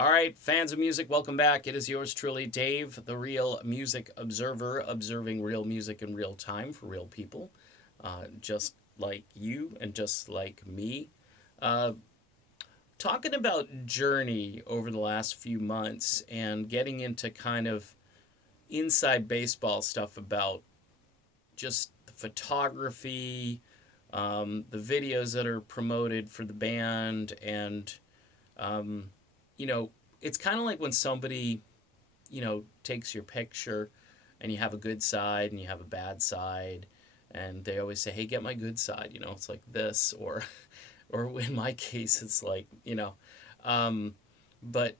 All right, fans of music, welcome back. It is yours truly, Dave, the Real Music Observer, observing real music in real time for real people, just like you and just like me. Uh, Talking about Journey over the last few months and getting into kind of inside baseball stuff about just the photography, the videos that are promoted for the band, and um, you know, it's kind of like when somebody takes your picture and you have a good side and you have a bad side, and they always say, hey, get my good side, it's like this, or in my case it's like, um, but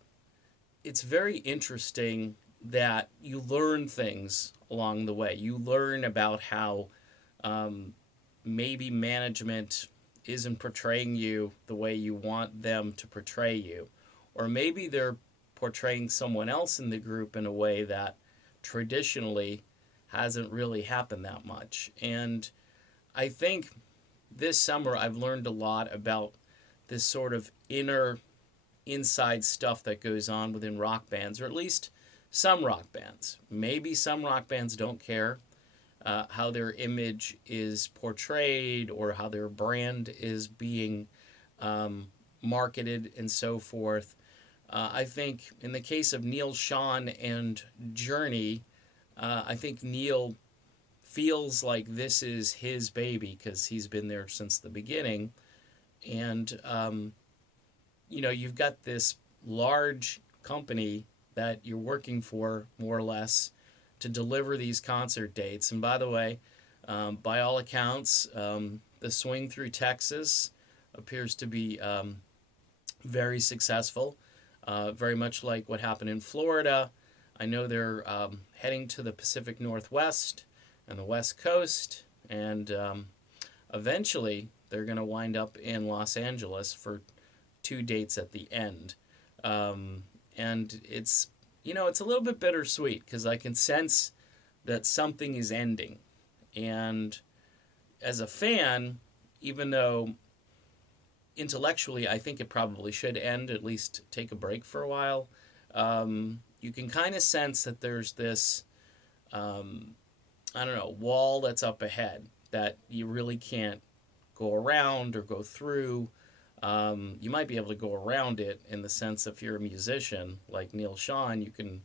it's very interesting that you learn things along the way. You learn about how um, maybe management isn't portraying you the way you want them to portray you, or maybe they're portraying someone else in the group in a way that traditionally hasn't really happened that much. And I think this summer I've learned a lot about this sort of inside stuff that goes on within rock bands, or at least some rock bands. Maybe some rock bands don't care how their image is portrayed or how their brand is being um, marketed and so forth. I think in the case of Neil Sean and Journey, I think Neil feels like this is his baby because he's been there since the beginning. And, you've got this large company that you're working for, more or less, to deliver these concert dates. And by the way, by all accounts, the swing through Texas appears to be very successful, very much like what happened in Florida. I know they're heading to the Pacific Northwest and the West Coast, and eventually they're going to wind up in Los Angeles for two dates at the end. And it's a little bit bittersweet because I can sense that something is ending. And as a fan, even though intellectually I think it probably should end, at least take a break for a while, you can kind of sense that there's this, I don't know, wall that's up ahead that you really can't go around or go through. You might be able to go around it in the sense if you're a musician like Neil Sean, you can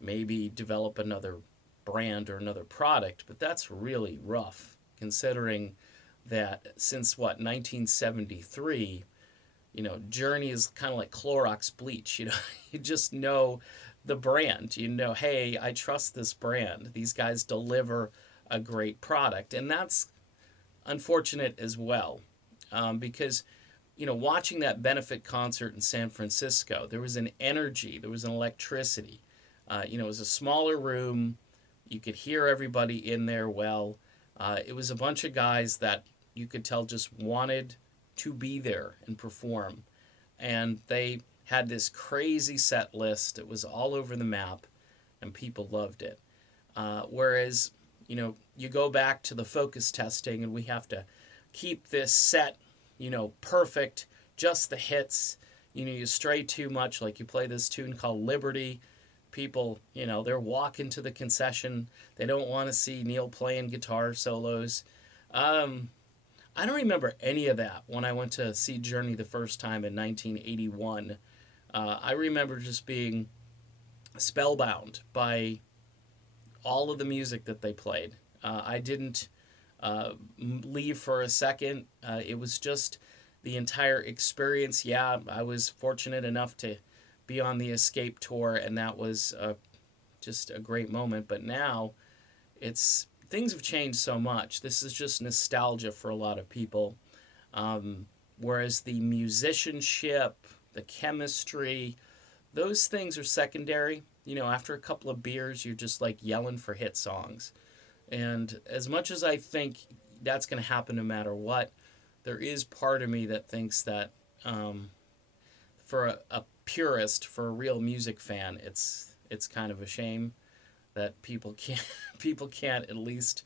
maybe develop another brand or another product, but that's really rough considering that since 1973, Journey is kind of like Clorox bleach, you just know the brand, hey, I trust this brand. These guys deliver a great product, and that's unfortunate as well, because watching that benefit concert in San Francisco, there was an energy, there was an electricity. It was a smaller room. You could hear everybody in there well. It was a bunch of guys that you could tell just wanted to be there and perform. And they had this crazy set list. It was all over the map, and people loved it. Whereas, you go back to the focus testing, and we have to keep this set perfect, just the hits. You stray too much, like you play this tune called Liberty. People, they're walking to the concession. They don't want to see Neil playing guitar solos. I don't remember any of that when I went to see Journey the first time in 1981. I remember just being spellbound by all of the music that they played. I didn't leave for a second. It was just the entire experience. Yeah, I was fortunate enough to be on the Escape tour, and that was just a great moment. But now, things have changed so much. This is just nostalgia for a lot of people. Whereas the musicianship, the chemistry, those things are secondary. After a couple of beers, you're just like yelling for hit songs. And as much as I think that's going to happen no matter what, there is part of me that thinks that for a purist, for a real music fan, it's kind of a shame that people can't at least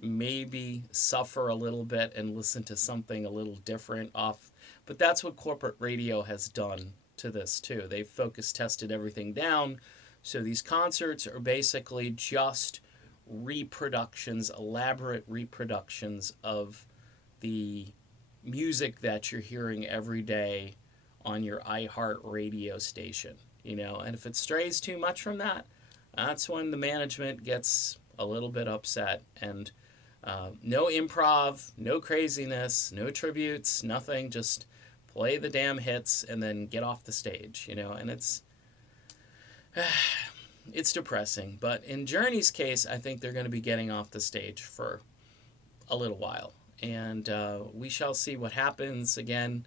maybe suffer a little bit and listen to something a little different off. But that's what corporate radio has done to this too. They've focus tested everything down. So these concerts are basically just reproductions, elaborate reproductions of the music that you're hearing every day on your iHeart radio station. And if it strays too much from that, that's when the management gets a little bit upset. And no improv, no craziness, no tributes, nothing. Just play the damn hits and then get off the stage. And it's depressing. But in Journey's case, I think they're going to be getting off the stage for a little while. And we shall see what happens. Again,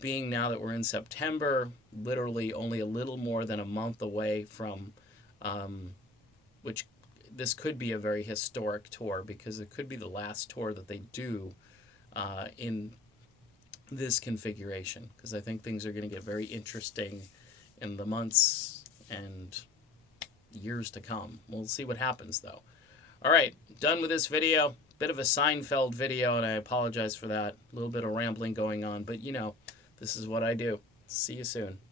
being now that we're in September, literally only a little more than a month away from, which this could be a very historic tour, because it could be the last tour that they do in this configuration, because I think things are going to get very interesting in the months and years to come. We'll see what happens, though. All right, done with this video. Bit of a Seinfeld video, and I apologize for that. A little bit of rambling going on, but this is what I do. See you soon.